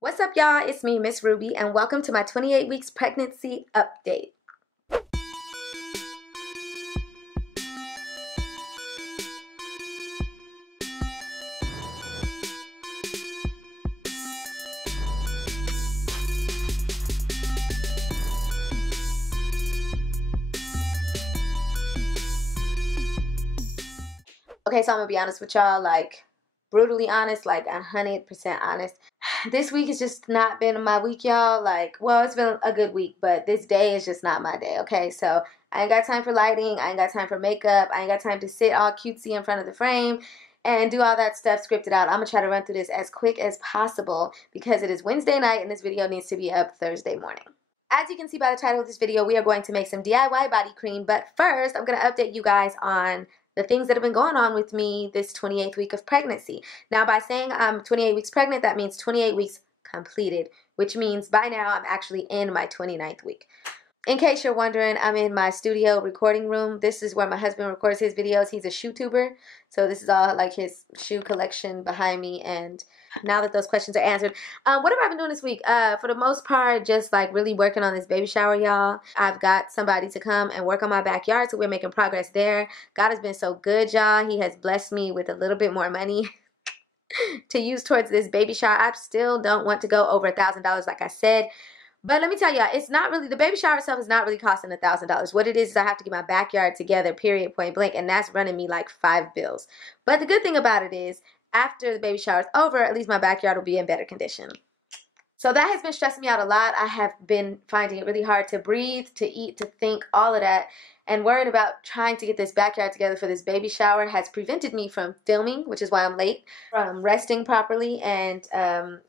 What's up, y'all? It's me, Miss Ruby, and welcome to my 28 weeks pregnancy update. Okay, so I'm gonna be honest with y'all, like brutally honest, like 100% honest. This week has just not been my week, y'all. Like, well, it's been a good week, but this day is just not my day, okay? So I ain't got time for lighting. I ain't got time for makeup. I ain't got time to sit all cutesy in front of the frame and do all that stuff scripted out. I'm gonna try to run through this as quick as possible because it is Wednesday night and this video needs to be up Thursday morning. As you can see by the title of this video, we are going to make some DIY body cream, but first I'm going to update you guys on the things that have been going on with me this 28th week of pregnancy. Now, by saying I'm 28 weeks pregnant, that means 28 weeks completed, which means by now I'm actually in my 29th week. In case you're wondering, I'm in my studio recording room. This is where my husband records his videos. He's a shoe tuber, so this is all like his shoe collection behind me. And now that those questions are answered, what have I been doing this week? For the most part, just like really working on this baby shower, y'all. I've got somebody to come and work on my backyard, so we're making progress there. God has been so good, y'all. He has blessed me with a little bit more money to use towards this baby shower. I still don't want to go over $1,000 like I said. But let me tell you, it's not really, the baby shower itself is not really costing $1,000. What it is I have to get my backyard together, period, point blank, and that's running me like 5 bills. But the good thing about it is, after the baby shower is over, at least my backyard will be in better condition. So that has been stressing me out a lot. I have been finding it really hard to breathe, to eat, to think, all of that. And worrying about trying to get this backyard together for this baby shower has prevented me from filming, which is why I'm late, from resting properly, and,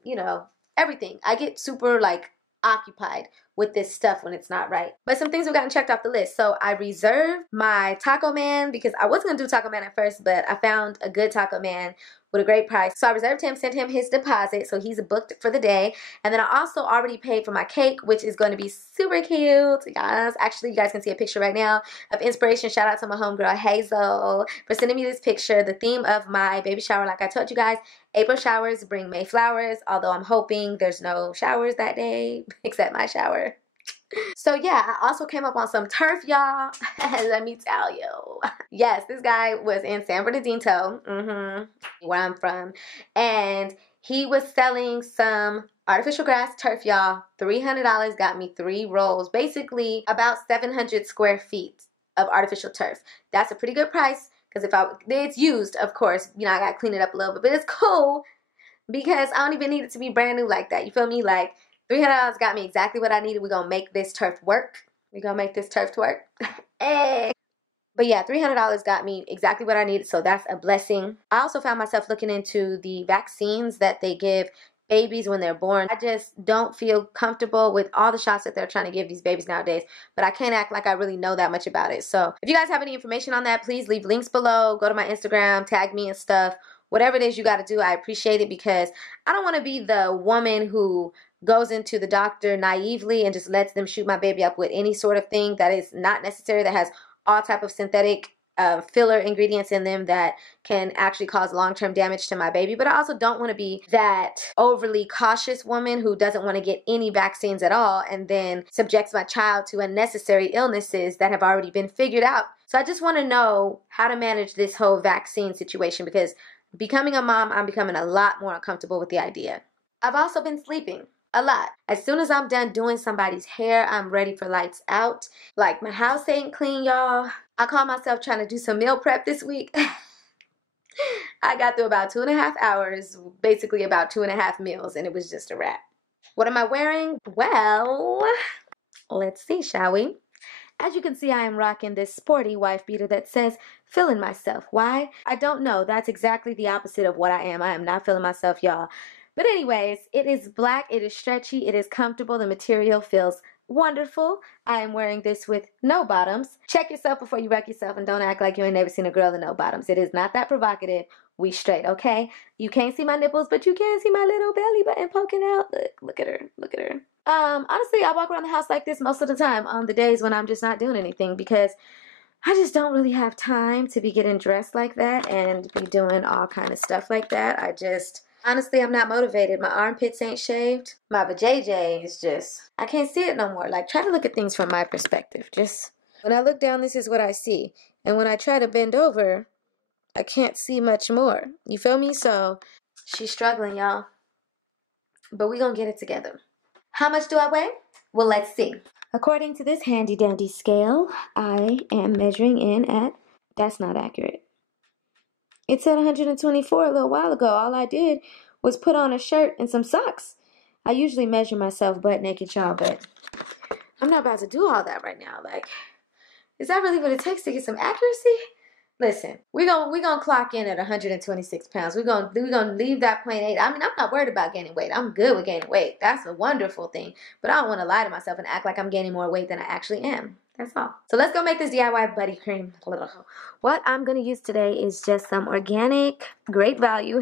you know, everything. I get super, like, occupied with this stuff when it's not right. But some things have gotten checked off the list. So I reserved my taco man because I wasn't gonna do taco man at first, but I found a good taco man with a great price. So I reserved him, sent him his deposit, so he's booked for the day. And then I also already paid for my cake, which is going to be super cute. Yes, actually, you guys can see a picture right now of inspiration. Shout out to my homegirl Hazel for sending me this picture. The theme of my baby shower, like I told you guys, April showers bring May flowers, although I'm hoping there's no showers that day except my shower. So yeah, I also came up on some turf, y'all. Let me tell you. Yes, this guy was in San Bernardino, where I'm from, and he was selling some artificial grass turf, y'all. $300 got me 3 rolls, basically about 700 square feet of artificial turf. That's a pretty good price, because it's used, of course, you know, I gotta clean it up a little bit, but it's cool because I don't even need it to be brand new like that. You feel me? Like, $300 got me exactly what I needed. We're gonna make this turf work. We're gonna make this turf work. Hey. But yeah, $300 got me exactly what I needed, so that's a blessing. I also found myself looking into the vaccines that they give babies when they're born. I just don't feel comfortable with all the shots that they're trying to give these babies nowadays, but I can't act like I really know that much about it. So if you guys have any information on that, please leave links below. Go to my Instagram, tag me and stuff. Whatever it is you got to do, I appreciate it, because I don't want to be the woman who goes into the doctor naively and just lets them shoot my baby up with any sort of thing that is not necessary, that has all type of synthetic filler ingredients in them that can actually cause long-term damage to my baby. But I also don't want to be that overly cautious woman who doesn't want to get any vaccines at all and then subjects my child to unnecessary illnesses that have already been figured out. So I just want to know how to manage this whole vaccine situation, because becoming a mom, I'm becoming a lot more uncomfortable with the idea. I've also been sleeping a lot. As soon as I'm done doing somebody's hair, I'm ready for lights out. Like, my house ain't clean, y'all. I caught myself trying to do some meal prep this week. I got through about 2.5 hours, basically about 2.5 meals, and it was just a wrap. What am I wearing? Well, let's see, shall we? As you can see, I am rocking this sporty wife beater that says, "Feeling myself." Why? I don't know. That's exactly the opposite of what I am. I am not feeling myself, y'all. But anyways, it is black, it is stretchy, it is comfortable, the material feels wonderful. I am wearing this with no bottoms. Check yourself before you wreck yourself, and don't act like you ain't never seen a girl in no bottoms. It is not that provocative. We straight, okay? You can't see my nipples, but you can see my little belly button poking out. Look at her, look at her. Honestly, I walk around the house like this most of the time on the days when I'm just not doing anything, because I just don't really have time to be getting dressed like that and be doing all kind of stuff like that. I just Honestly, I'm not motivated. My armpits ain't shaved. My vajayjay is just, I can't see it no more. Like, try to look at things from my perspective. Just, when I look down, this is what I see. And when I try to bend over, I can't see much more. You feel me? So, she's struggling, y'all. But we gonna get it together. How much do I weigh? Well, let's see. According to this handy dandy scale, I am measuring in at, that's not accurate. It said 124 a little while ago. All I did was put on a shirt and some socks. I usually measure myself butt naked, y'all, but I'm not about to do all that right now. Like, is that really what it takes to get some accuracy? Listen, we gonna clock in at 126 pounds. We're gonna leave that point 8. I mean, I'm not worried about gaining weight. I'm good with gaining weight. That's a wonderful thing. But I don't want to lie to myself and act like I'm gaining more weight than I actually am. That's all. So let's go make this DIY buddy cream. What I'm gonna use today is just some organic, great value,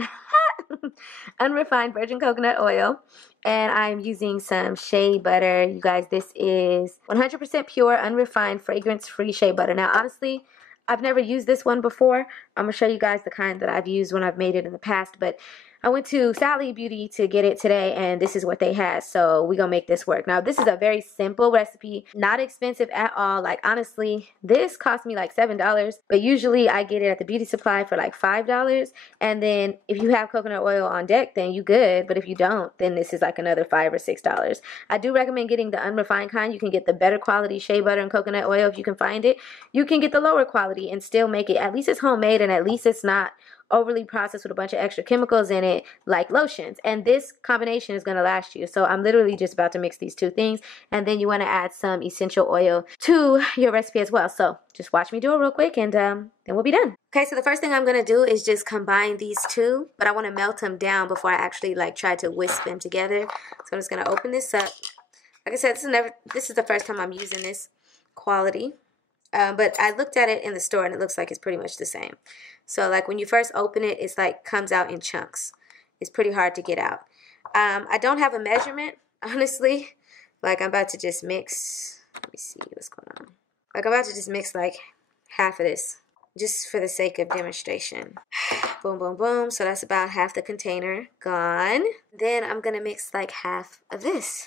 unrefined virgin coconut oil. And I'm using some shea butter. You guys, this is 100% pure, unrefined, fragrance-free shea butter. Now, honestly, I've never used this one before. I'm going to show you guys the kind that I've used when I've made it in the past. But I went to Sally Beauty to get it today, and this is what they had. So we're going to make this work. Now, this is a very simple recipe, not expensive at all. Like, honestly, this cost me like $7. But usually I get it at the beauty supply for like $5. And then if you have coconut oil on deck, then you good. But if you don't, then this is like another $5 or $6. I do recommend getting the unrefined kind. You can get the better quality shea butter and coconut oil if you can find it. You can get the lower quality and still make it. At least it's homemade, and at least it's not overly processed with a bunch of extra chemicals in it like lotions. And this combination is going to last you. So I'm literally just about to mix these two things, and then you want to add some essential oil to your recipe as well. So just watch me do it real quick, and then we'll be done. Okay, so the first thing I'm going to do is just combine these two, but I want to melt them down before I actually like try to whisk them together. So I'm just going to open this up. Like I said, this is the first time I'm using this quality. But I looked at it in the store, and it looks like it's pretty much the same. So like when you first open it, it's like comes out in chunks. It's pretty hard to get out. I don't have a measurement, honestly. Like I'm about to just mix. Let me see what's going on. Like I'm about to just mix like half of this, just for the sake of demonstration. Boom, boom, boom. So that's about half the container gone. Then I'm gonna mix like half of this.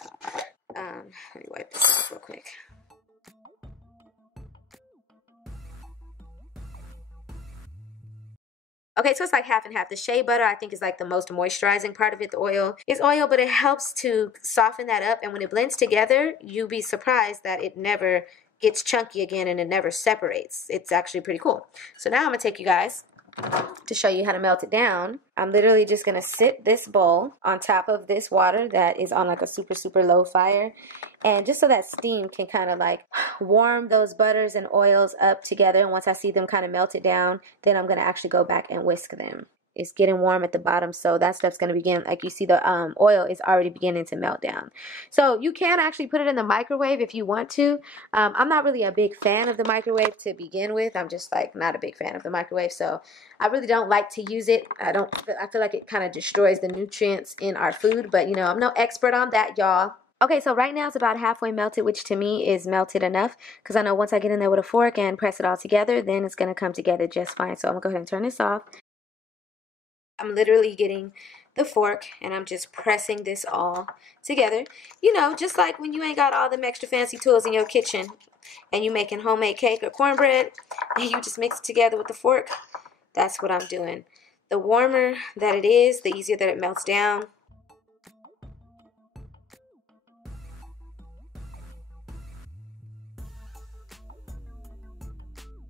Let me wipe this off real quick. Okay, so it's like half and half. The shea butter, I think, is like the most moisturizing part of it. The oil is oil, but it helps to soften that up. And when it blends together, you'll be surprised that it never gets chunky again and it never separates. It's actually pretty cool. So now I'm going to take you guys to show you how to melt it down. I'm literally just going to sit this bowl on top of this water that is on like a super, super low fire. And just so that steam can kind of like warm those butters and oils up together. And once I see them kind of melted down, then I'm going to actually go back and whisk them. It's getting warm at the bottom, so that stuff's going to begin, like you see the oil is already beginning to melt down. So you can actually put it in the microwave if you want to. I'm not really a big fan of the microwave to begin with. I'm just like not a big fan of the microwave, so I really don't like to use it. I feel like it kind of destroys the nutrients in our food, but you know, I'm no expert on that, y'all. Okay, so right now it's about halfway melted, which to me is melted enough, because I know once I get in there with a fork and press it all together, then it's going to come together just fine. So I'm going to go ahead and turn this off. I'm literally getting the fork and I'm just pressing this all together. You know, just like when you ain't got all them extra fancy tools in your kitchen and you making homemade cake or cornbread and you just mix it together with the fork. That's what I'm doing. The warmer that it is, the easier that it melts down.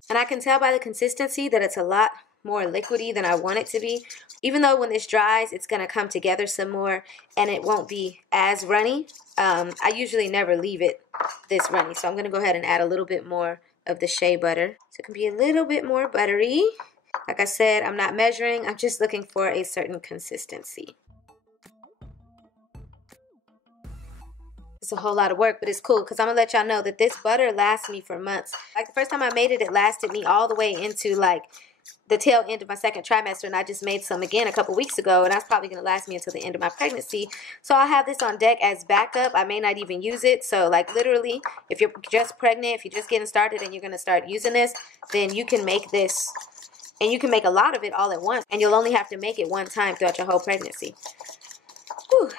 And I can tell by the consistency that it's a lot more liquidy than I want it to be. Even though when this dries, it's going to come together some more and it won't be as runny. I usually never leave it this runny. So I'm going to go ahead and add a little bit more of the shea butter. So it can be a little bit more buttery. Like I said, I'm not measuring. I'm just looking for a certain consistency. It's a whole lot of work, but it's cool because I'm going to let y'all know that this butter lasts me for months. Like the first time I made it, it lasted me all the way into like the tail end of my second trimester, and I just made some again a couple weeks ago, and that's probably going to last me until the end of my pregnancy. So I'll have this on deck as backup. I may not even use it. So like literally, if you're just pregnant, if you're just getting started and you're going to start using this, then you can make this And you can make a lot of it all at once, and you'll only have to make it one time throughout your whole pregnancy. Whew.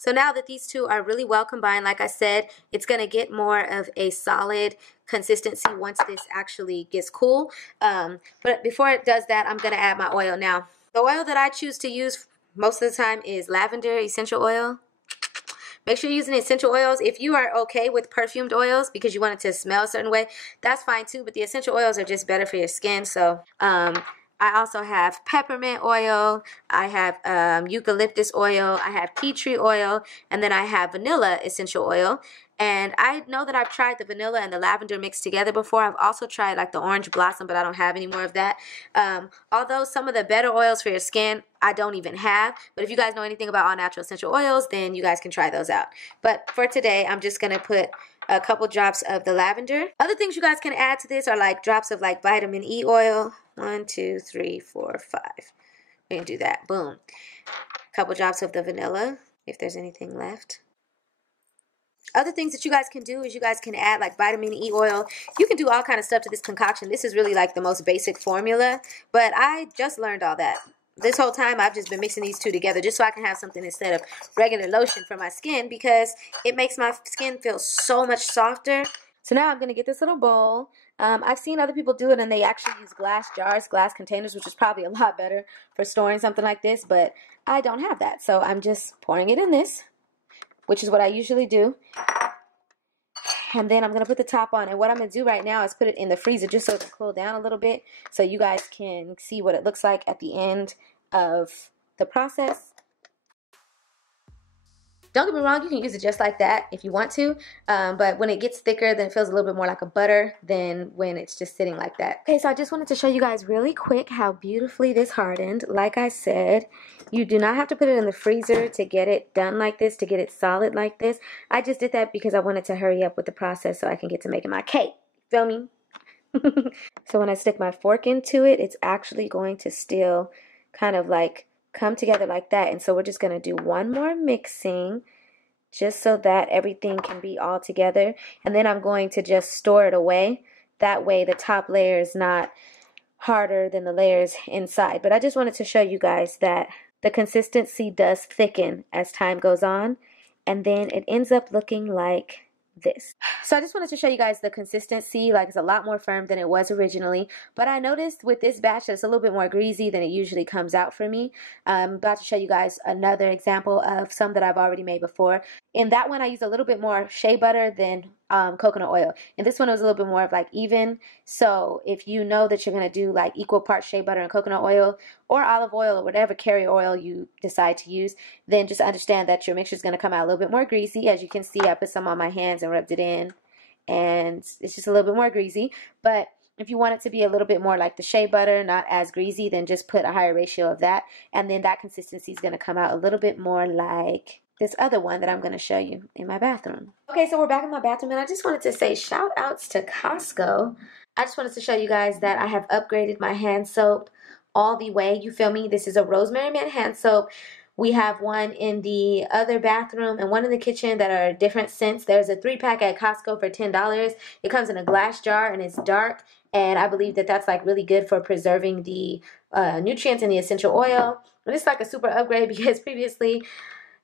So now that these two are really well combined, like I said, it's going to get more of a solid consistency once this actually gets cool. But before it does that, I'm going to add my oil. Now, the oil that I choose to use most of the time is Lavender Essential Oil. Make sure you're using essential oils. If you are okay with perfumed oils because you want it to smell a certain way, that's fine too. But the essential oils are just better for your skin. So I also have peppermint oil. I have eucalyptus oil. I have tea tree oil. And then I have vanilla essential oil. And I know that I've tried the vanilla and the lavender mixed together before. I've also tried like the orange blossom, but I don't have any more of that. Although some of the better oils for your skin, I don't even have. But if you guys know anything about all natural essential oils, then you guys can try those out. But for today, I'm just going to put a couple drops of the lavender. Other things you guys can add to this are like drops of like vitamin E oil. 1, 2, 3, 4, 5. We're going to do that. Boom. A couple drops of the vanilla, if there's anything left. Other things that you guys can do is you guys can add like vitamin E oil. You can do all kind of stuff to this concoction. This is really like the most basic formula, but I just learned all that. This whole time I've just been mixing these two together just so I can have something instead of regular lotion for my skin because it makes my skin feel so much softer. So now I'm going to get this little bowl. I've seen other people do it and they actually use glass jars, glass containers, which is probably a lot better for storing something like this, but I don't have that. So I'm just pouring it in this, which is what I usually do. And then I'm going to put the top on. And what I'm going to do right now is put it in the freezer just so it can cool down a little bit so you guys can see what it looks like at the end of the process. Don't get me wrong, you can use it just like that if you want to, but when it gets thicker, then it feels a little bit more like a butter than when it's just sitting like that. Okay, so I just wanted to show you guys really quick how beautifully this hardened. Like I said, you do not have to put it in the freezer to get it done like this, to get it solid like this. I just did that because I wanted to hurry up with the process so I can get to making my cake. Feel me? So when I stick my fork into it, it's actually going to still kind of like come together like that. And so we're just going to do one more mixing just so that everything can be all together. And then I'm going to just store it away. That way the top layer is not harder than the layers inside. But I just wanted to show you guys that the consistency does thicken as time goes on. And then it ends up looking like this. So I just wanted to show you guys the consistency. Like, it's a lot more firm than it was originally, but I noticed with this batch that it's a little bit more greasy than it usually comes out for me. I'm about to show you guys another example of some that I've already made before. In that one I used a little bit more shea butter than coconut oil, and this one was a little bit more of like even. So if you know that you're going to do like equal parts shea butter and coconut oil or olive oil or whatever carrier oil you decide to use, then just understand that your mixture is going to come out a little bit more greasy. As you can see, I put some on my hands and rubbed it in, and it's just a little bit more greasy. But if you want it to be a little bit more like the shea butter, not as greasy, then just put a higher ratio of that, and then that consistency is going to come out a little bit more like this other one that I'm going to show you in my bathroom. Okay, so we're back in my bathroom, and I just wanted to say shout outs to Costco. I just wanted to show you guys that I have upgraded my hand soap all the way. You feel me? This is a rosemary mint hand soap. We have one in the other bathroom and one in the kitchen that are different scents. There's a 3-pack at Costco for $10. It comes in a glass jar and it's dark, and I believe that that's like really good for preserving the nutrients in the essential oil. And it's like a super upgrade because previously,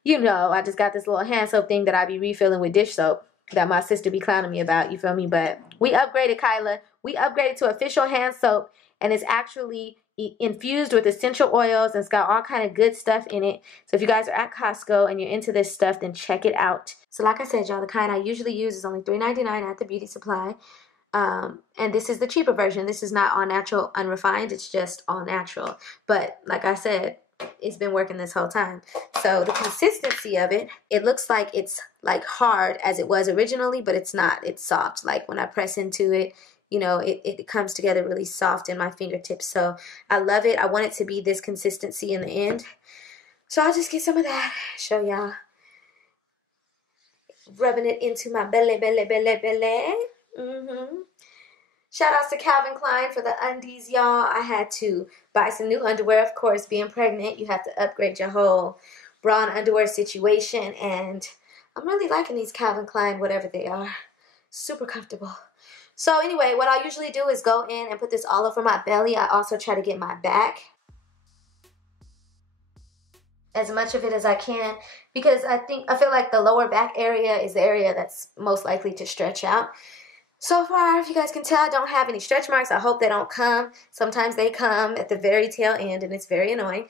you know, I just got this little hand soap thing that I be refilling with dish soap that my sister be clowning me about, you feel me? But we upgraded, Kyla. We upgraded to official hand soap, and it's actually infused with essential oils, and it's got all kind of good stuff in it. So if you guys are at Costco and you're into this stuff, then check it out. So like I said, y'all, the kind I usually use is only $3.99 at the beauty supply. And this is the cheaper version. This is not all natural, unrefined. It's just all natural. But like I said, it's been working this whole time. So the consistency of it, it looks like it's like hard as it was originally, but it's not. It's soft. Like when I press into it, you know, it comes together really soft in my fingertips. So I love it. I want it to be this consistency in the end. So I'll just get some of that. Show y'all. Rubbing it into my belly. Shout outs to Calvin Klein for the undies, y'all. I had to buy some new underwear. Of course, being pregnant, you have to upgrade your whole bra and underwear situation. And I'm really liking these Calvin Klein, whatever they are. Super comfortable. So anyway, what I usually do is go in and put this all over my belly. I also try to get my back, as much of it as I can, because I feel like the lower back area is the area that's most likely to stretch out. So far, if you guys can tell, I don't have any stretch marks. I hope they don't come. Sometimes they come at the very tail end, and it's very annoying.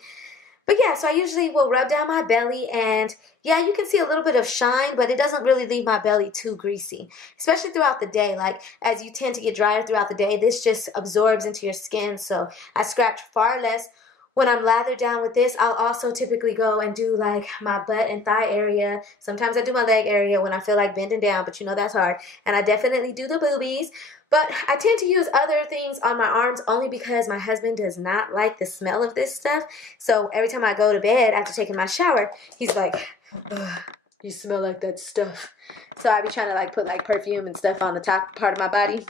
But yeah, so I usually will rub down my belly, and yeah, you can see a little bit of shine, but it doesn't really leave my belly too greasy, especially throughout the day. Like, as you tend to get drier throughout the day, this just absorbs into your skin, so I scratch far less. When I'm lathered down with this, I'll also typically go and do like my butt and thigh area. Sometimes I do my leg area when I feel like bending down, but you know that's hard. And I definitely do the boobies. But I tend to use other things on my arms only because my husband does not like the smell of this stuff. So every time I go to bed after taking my shower, he's like, ugh, you smell like that stuff. So I be trying to like put like perfume and stuff on the top part of my body.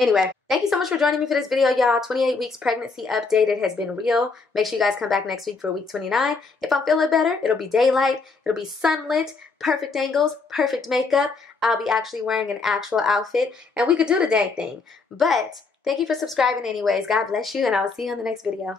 Anyway, thank you so much for joining me for this video, y'all. 28 weeks pregnancy update. It has been real. Make sure you guys come back next week for week 29. If I'm feeling better, it'll be daylight. It'll be sunlit, perfect angles, perfect makeup. I'll be actually wearing an actual outfit, and we could do the dang thing. But thank you for subscribing anyways. God bless you, and I will see you on the next video.